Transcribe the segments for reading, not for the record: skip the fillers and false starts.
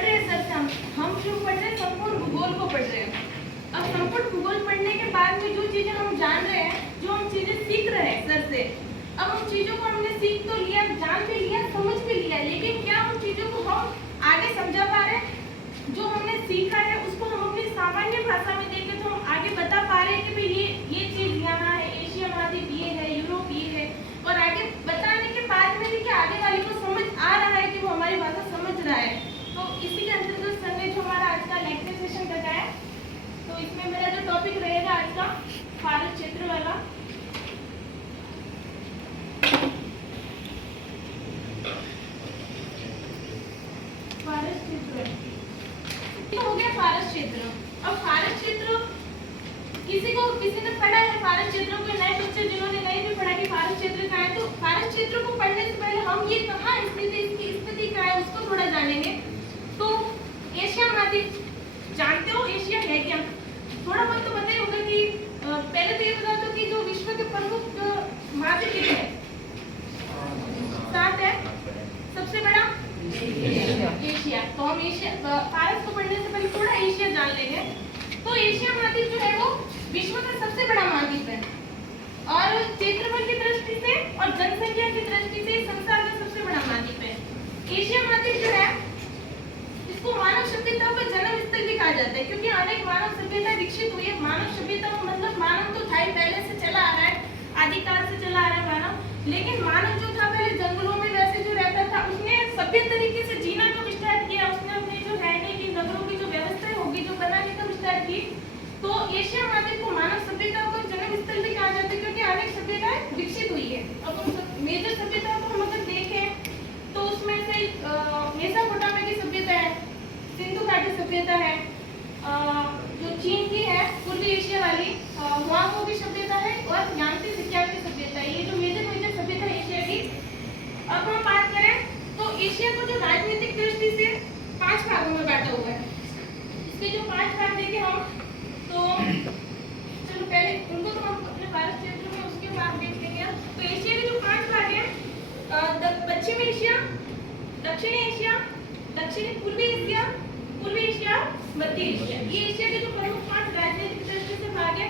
पढ़ रहे हैं सर, हम जो पढ़ रहे हैं संपूर्ण भूगोल को पढ़ रहे हैं। अब संपूर्ण भूगोल पढ़ने के बाद में जो चीजें हम जान रहे हैं, जो हम चीजें सीख रहे हैं सर से, अब उन चीजों को हमने सीख तो लिया, जान भी लिया, समझ भी लिया, लेकिन क्या उन चीजों को हम आगे समझा पा रहे हैं? जो हमने सीखा है उसको हम अपनी सामान्य भाषा में देखें तो हम आगे बता पा रहे हैं कि भाई ये चीज यहाँ है, एशिया महाद्वीप ये है, यूरोप ये है, और आगे बताने के बाद में भी क्या आगे वाले को समझ आ रहा है कि वो हमारी भाषा समझ रहा है। तो इसी के अंतर्गत सर ने जो हमारा आज का लेक्चर सेशन लगाया, तो इसमें मेरा जो टॉपिक रहेगा आज का भारत क्षेत्र वाला, भारत क्षेत्र हो गया। भारत क्षेत्र, अब भारत क्षेत्र किसी ने पढ़ा है भारत क्षेत्र को? नए बच्चे जिन्होंने नहीं भी पढ़ा कि भारत क्षेत्र कहाँ है, तो भारत क्षेत्र को पढ़ने से पहले हम ये कहाँ स्थित है, इसकी स्थिति क्या है उसको थोड़ा जानेंगे। तो एशिया महाद्वीप जानते हो, एशिया है क्या? थोड़ा बहुत तो पता ही होगा कि पहले तो ये बता दो कि जो विश्व के प्रमुख महाद्वीप कितने हैं? 7 है। सबसे बड़ा एशिया। तो हम एशिया, भारत को पढ़ने से पहले थोड़ा एशिया जान लेंगे। तो एशिया महाद्वीप जो है वो विश्व का सबसे बड़ा महाद्वीप है, और क्षेत्रफल की दृष्टि से और जनसंख्या की दृष्टि से संसार का सबसे बड़ा महाद्वीप है। एशिया महाद्वीप जो है इसको मानव सभ्यता का जन्म स्थल भी कहा जाता है, क्योंकि अनेक मानव सभ्यता विकसित हुई है। मानव सभ्यता मतलब मानव तो था ही, पहले से चला आ रहा है, आदिकाल से चला आ रहा है मानव, लेकिन मानव जो था पहले जंगलों में वैसे जो रहता था, उसने सभ्य तरीके से जीना कब स्टार्ट किया, उसने अपने जो रहने की, नगरों की जो व्यवस्था होगी जो बनाने कब स्टार्ट की। तो एशिया महाद्वीप को मानव सभ्यता का जन्म स्थल भी कहा जाता है, क्योंकि अनेक सभ्यताएं विकसित हुई है। अब उन मेजर सभ्यताओं को हम अगर देखें तो उसमें से मेसोपोटामिया की सभ्यता है, सिंधु घाटी सभ्यता है, जो चीन की है पूर्वी एशिया वाली, हुआंगो की सभ्यता है, और यांत्रिक विज्ञान की सभ्यता है। ये जो मेजर सभ्यता है एशिया की। अब हम बात करें तो एशिया को जो राजनीतिक दृष्टि से 5 भागों में बांटा हुआ है। इसके जो 5 भाग देखें हम, तो चलो पहले उनको तो हम अपने भारत क्षेत्र में उसके भाग देख लेंगे। तो एशिया के जो 5 भाग हैं, पश्चिमी एशिया, दक्षिणी एशिया, दक्षिणी पूर्वी एशिया, पूर्वी एशिया, मध्य एशिया, ये एशिया के जो प्रमुख 5 राजनीतिक दृष्टि से भाग है।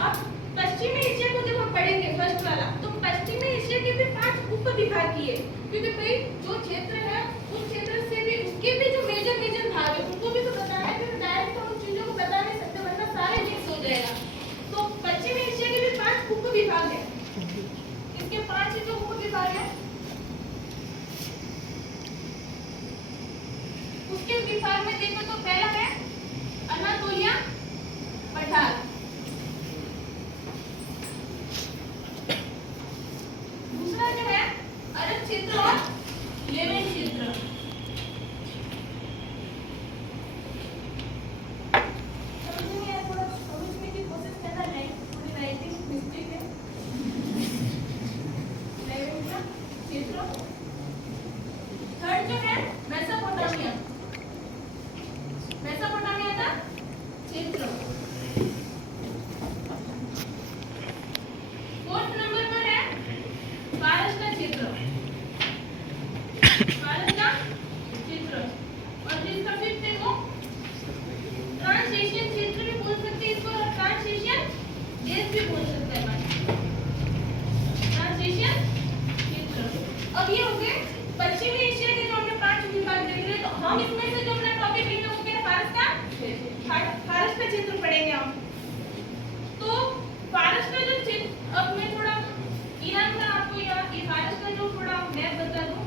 अब पश्चिमी एशिया को जब हम पढ़ेंगे फर्स्ट वाला, तो पश्चिमी एशिया के भी 5 उप विभाग किए, क्योंकि भाई जो क्षेत्र है उस क्षेत्र से भी उसके भी जो मेजर भाग है उनको भी तो बताना है, फिर डायरेक्ट हम उन चीजों को बता नहीं सकते वरना सारे मिक्स हो जाएगा। तो पश्चिमी एशिया के भी 5 उप विभाग है। इसके 5 जो उप विभाग है, उसके विभाग में देखो तो पहला है अनातोलिया पठार, दूसरा जो है अरब क्षेत्र और लेवेंट क्षेत्र, समझने की कोशिश करना है, थोड़ी राइटिंग मिस्टेक है। लेवेंट का क्षेत्र। थर्ड जो है मेसोपोटामिया, मेसोपोटामिया का क्षेत्र। फोर्थ नंबर पर है फारस का क्षेत्र, फारस का क्षेत्र। और जिसका फिफ्थ है वो ट्रांस एशियन क्षेत्र भी बोल सकते हैं इसको, और ट्रांस एशियन देश भी बोल सकते हैं, ट्रांस एशियन क्षेत्र। अब ये हो गए पश्चिमी एशिया के जो हमने 5 विभाग देख रहे हैं। तो हम इसमें से जो अपना टॉपिक लेंगे वो क्या है? फारस का क्षेत्र पढ़ेंगे हम। तो फारस का जो क्षेत्र, अब मैं थोड़ा ईरान का आपको ये फारस का जो थोड़ा मैप बता दूं।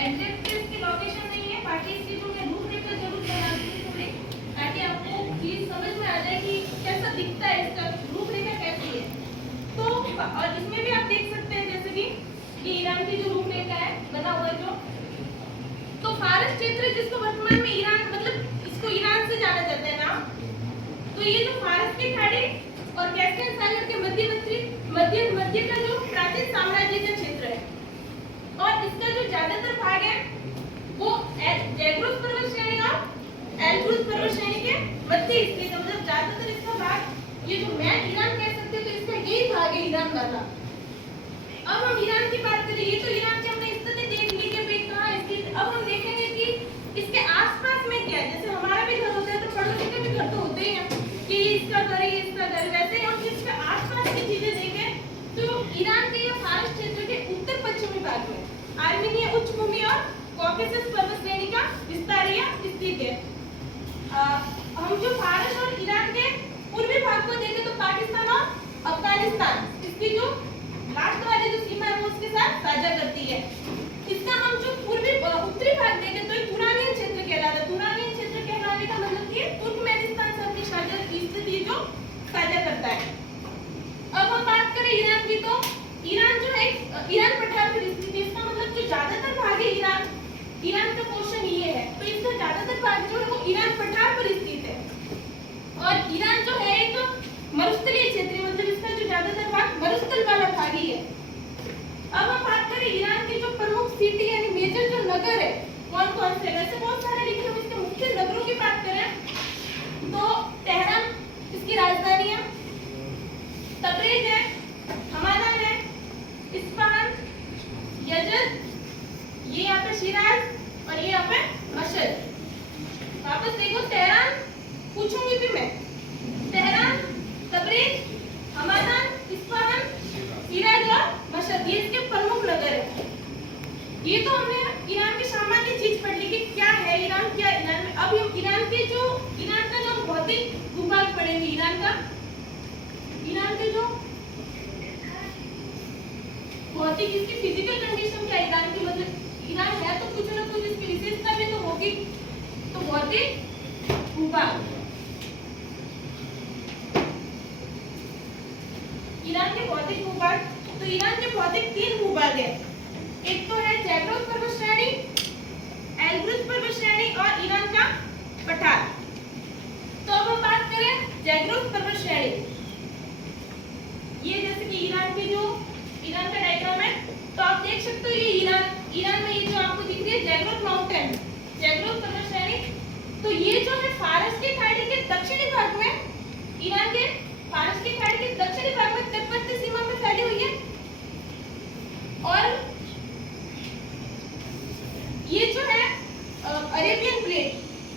एग्जैक्ट इसकी लोकेशन नहीं है, बाकी इसकी जो मैं रूपरेखा जरूर बना दूंगी थोड़ी, ताकि आपको चीज समझ में आ जाए कि कैसा दिखता है, इसका रूपरेखा कैसी है। तो और इसमें भी आप देख सकते हैं जैसे कि ईरान की जो रूपरेखा है बना हुआ जो, तो फारस क्षेत्र जिसको वर्तमान में ईरान, मतलब इसको ईरान से जाना जाता है नाम। तो ये जो फारस की खाड़ी और कैस्पियन सागर के मध्य का जो प्राचीन साम्राज्य का क्षेत्र है, और इसका जो ज्यादातर भाग है वो जैग्रोस पर्वत श्रेणी और एल्ब्रूस पर्वत श्रेणी के मध्य स्थित है। मतलब ज्यादातर इसका भाग, ये जो मैं ईरान कह सकते हो, तो इसका यही भाग है ईरान वाला। अब हम ईरान की बात करें, ये तो ईरान इसका घर है, इसका घर है। वैसे ही हम इसके आसपास की चीजें देखें तो ईरान के या फारस क्षेत्र के उत्तर पश्चिमी भाग में आर्मेनिया उच्चभूमि और कॉकेसस पर्वत श्रेणी का विस्तार स्थित है। हम जो फारस और ईरान के पूर्वी भाग को देखें तो पाकिस्तान और अफगानिस्तान इसकी जो लास्ट वाली जो सीमा है वो उसके साथ साझा करती है। इसका हम जो पूर्वी उत्तरी भाग देखें तो तुरानियन क्षेत्र कहलाता है। तुरानियन क्षेत्र कहलाने का मतलब ये तुर्कमेनिस्तान से अपनी साझा स्थिति जो साझा करता है। अब हम बात करें ईरान की तो ईरान जो है ईरान पठार पर स्थित है। इसका मतलब जो ज्यादातर भाग है ईरान का पोर्शन ये है तो इसका ज्यादातर भाग जो है वो ईरान पठार पर स्थित है। और ईरान जो है एक मरुस्थलीय क्षेत्र मतलब इसका जो ज्यादातर भाग मरुस्थल वाला भाग ही है। अब हम बात करें ईरान की जो प्रमुख सिटी यानी मेजर जो नगर है कौन कौन से, वैसे बहुत सारे लेकिन हम इसके मुख्य नगरों की बात करें तो तेहरान इसकी राजधानी है, तबरेज है, हमादान है, इस्फहान, यजद, ये यहाँ पे शिराज और ये यहाँ पे मशहद। वापस देखो तेहरान पूछूंगी भी मैं, Tehran, Tabriz, Hamadan, Isfahan, Shiraz और मशहद ये इसके प्रमुख नगर है। ये तो हमने ईरान की सामान्य चीज पढ़ ली कि क्या है ईरान, क्या ईरान में। अब हम ईरान का जो भौतिक भूभाग पढ़ेंगे ईरान के जो भौतिक इसकी फिजिकल कंडीशन क्या है ईरान की, मतलब ईरान है तो कुछ ना कुछ इसकी विशेषता भी तो होगी। तो भौतिक भूभाग ईरान के भौतिक भूभाग, तो ईरान के भौतिक 3 भूभाग है। एक तो है जैग्रोस पर्वत श्रेणी, एल्ब्रुज पर्वत श्रेणी और ईरान का पठार। तो अब हम बात करें जैग्रोस पर्वत श्रेणी, ये जैसे कि ईरान का डायग्राम है तो आप देख सकते हो ये ईरान में ये जो आपको दिख रही है जैग्रोस माउंटेन, जैग्रोस पर्वत श्रेणी। तो ये जो है फारस की खाड़ी के दक्षिणी भाग में, ईरान के फारस की खाड़ी के दक्षिणी भाग में तिब्बती सीमा में फैली हुई है। और ये जो है अरेबियन प्लेट,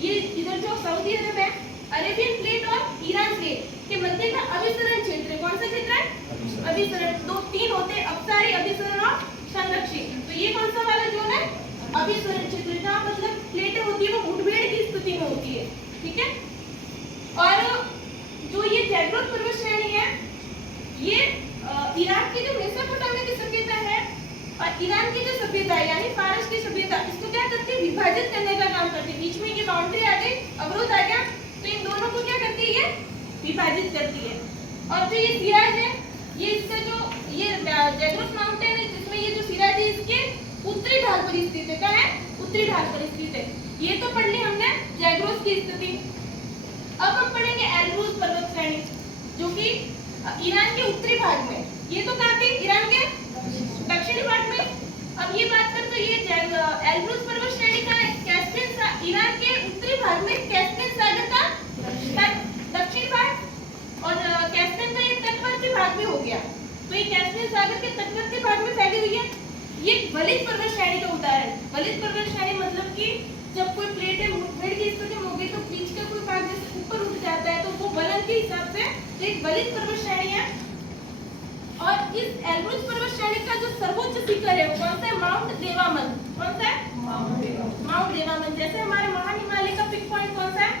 ये इधर जो सऊदी अरब है, अरेबियन प्लेट और ईरान प्लेट के मध्य का अभिसरण क्षेत्र है। कौन सा क्षेत्र है? अभिसरण। 2-3 होते हैं, अपसारी, अभिसरण और संरक्षित। तो ये कौन सा वाला जोन है? अभिसरण क्षेत्र, जहाँ मतलब प्लेटें होती है वो मुठभेड़ की स्थिति में होती है, ठीक है। और जो ये जैग्रोस पर्वत श्रेणी है ये इराक की जो मेसोपोटामिया की सभ्यता है और ईरान की जो सभ्यता है यानी फारस की सभ्यता, इसको क्या करती है? विभाजित करने का काम करती है। बीच में ये बाउंड्री आ गई, अवरोध आ गया तो इन दोनों को क्या करती है? विभाजित करती है। और जो ये शिराज है, ये इसका जो ये जैग्रोस माउंटेन है जिसमें ये जो शिराज है इसके उत्तरी ढाल पर स्थित है। क्या है? उत्तरी ढाल पर स्थित है। ये तो पढ़ ली हमने जैग्रोस की स्थिति। अब हम पढ़ेंगे एल्ब्रुज पर्वत श्रेणी जो कि ईरान के उत्तरी भाग में, ये तो कहाँ पे? ईरान के दक्षिणी भाग में। अब ये बात करें तो ये एल्ब्रुज पर्वत श्रेणी का कैस्पियन, ईरान के उत्तरी भाग में कैस्पियन सागर का दक्षिण भाग और कैस्पियन का ये तटवर्ती भाग भी हो गया। तो ये कैस्पियन सागर के तटवर्ती भाग में फैली हुई है। ये वलित पर्वत श्रेणी का उदाहरण। वलित पर्वत श्रेणी मतलब कि जब कोई प्लेट है मुठभेड़ की स्थिति में हो गई तो बीच का कोई भाग जैसे ऊपर उठ जाता है तो वो वलन के हिसाब से एक वलित पर्वत श्रेणी है। और इस एल्ब्रुज पर्वत श्रेणी का जो सर्वोच्च शिखर है वो कौन सा है? माउंट देवामन। कौन सा है? माउंट देवामन। जैसे हमारे महान हिमालय का पिक पॉइंट कौन सा है?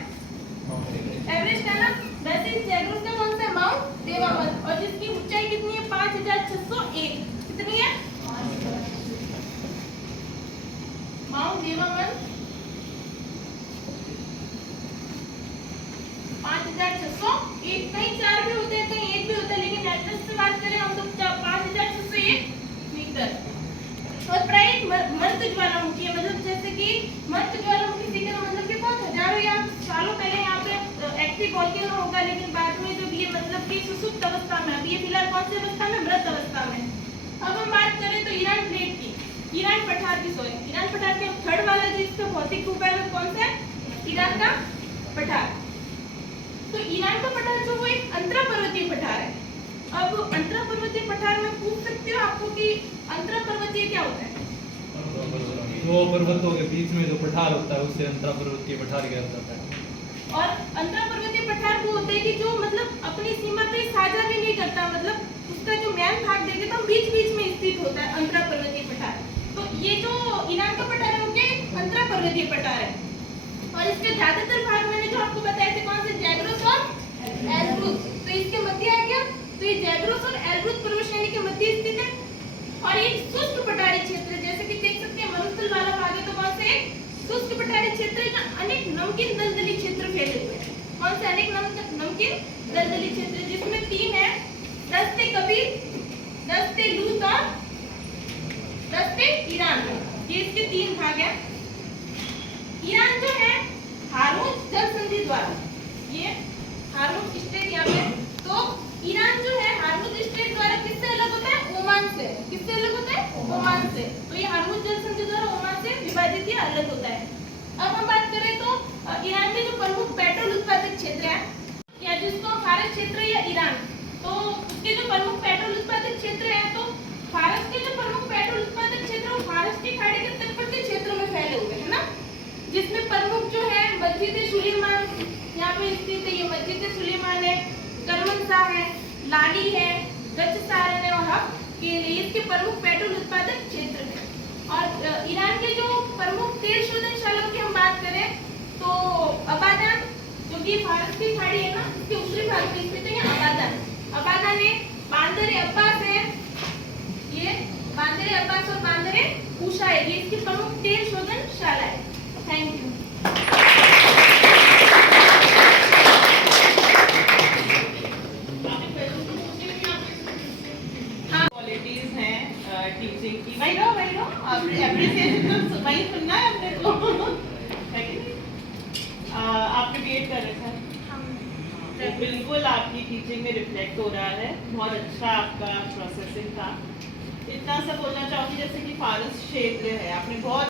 एवरेस्ट है ना, वैसे इस जैग्रोस का कौन सा है? माउंट देवामन। और जिसकी ऊंचाई कितनी है? 5601। कितनी है? माउंट देवामन 5601। कहीं 4 भी होते हैं, कहीं 1 भी होता है, लेकिन एड्रेस से बात करें हम तो 5601 मीटर। और प्राय मर्त ज्वालामुखी है, मतलब जैसे कि मर्त ज्वालामुखी शिखर मतलब कि बहुत हजारों या सालों पहले यहाँ पे एक्टिव वोल्केनो होगा, लेकिन बाद में जब ये मतलब कि सुसुप्त अवस्था में, अभी ये फिलहाल कौन सी अवस्था में? मृत अवस्था में। अब हम बात करें तो ईरान प्लेट की, ईरान पठार की, ईरान पठार के थर्ड वाला जो इसका भौतिक भूभाग है कौन सा है? ईरान का पठार। तो ईरान का पठार जो वो एक अंतरा पर्वतीय पठार है। अब अंतरा पर्वतीय पठार में पूछ सकते हो आपको कि अंतरा पर्वतीय क्या होता है? वो पर्वतों के बीच में जो पठार होता है उसे अंतरा पर्वतीय पठार कहा जाता है। और अंतरा पर्वतीय पठार वो होते हैं कि जो मतलब ईरान भाग देखे तो बीच बीच में स्थित होता है अंतरा पर्वतीय पठार। तो ये जो ईरान का पठार है वो क्या है? अंतरा पर्वतीय पठार है। और इसके ज्यादातर भाग मैंने जो आपको बताए थे कौन से? जैग्रोस और एल्ब्रुज। तो इसके मध्य है क्या? तो ये जैग्रोस और एल्ब्रुज पर्वत श्रेणी के मध्य स्थित है। और एक शुष्क पठारी क्षेत्र है, जैसे कि देख सकते हैं मरुस्थल वाला भाग है तो कौन से? शुष्क पठारी क्षेत्र है जहाँ अनेक नमकीन दलदली क्षेत्र फैले हुए हैं। कौन से अनेक नमकीन दलदली क्षेत्र? जिसमें 3 है, दस्ते कबीर, दस्ते लूत और दस्ते ईरान। ये इसके 3 भाग हैं। ईरान जो है हार्मुज जल संधि द्वारा, ये हार्मुज स्ट्रेट यहाँ पे, तो ईरान जो है हार्मुज स्ट्रेट द्वारा किससे अलग होता है? ओमान से। किससे अलग होता है? ओमान से। तो ये हार्मुज जल संधि द्वारा ओमान से विभाजित या अलग होता है। अब हम बात करें तो ईरान में जो प्रमुख पेट्रोल उत्पादक क्षेत्र है या जिसको फारस क्षेत्र या ईरान, तो उसके जो प्रमुख पेट्रोल उत्पादक क्षेत्र है, तो फारस के जो प्रमुख पेट्रोल उत्पादक क्षेत्र वो फारस की खाड़ी के तटवर्ती क्षेत्रों में फैले हुए हैं ना, जिसमें प्रमुख जो है मस्जिद सुलेमान यहाँ पे स्थित है। ये मस्जिद सुलेमान है, करमनशाह है, लाली है, गचसारन है और हक के लिए इसके प्रमुख पेट्रोल उत्पादक क्षेत्र है। और ईरान के जो प्रमुख तेल शोधनशालाओं की हम बात करें तो अबादान, जो कि फारस की खाड़ी है ना, इसके उत्तरी भाग में स्थित है अबादान। अबादान है, बांदर अब्बास है, ये बांदर अब्बास और बांदर ऊषा है, ये इसकी प्रमुख तेल शोधनशाला है। Thank you. टीचिंग की वही नो अब एप्रिसिएशन तो वही सुनना है अपने को है कि नहीं? आपने बीएड कर रहे थे तो बिल्कुल आपकी टीचिंग में रिफ्लेक्ट हो रहा है। बहुत अच्छा आपका प्रोसेसिंग था। इतना सा बोलना चाहूँगी जैसे कि फारस क्षेत्र है, आपने बहुत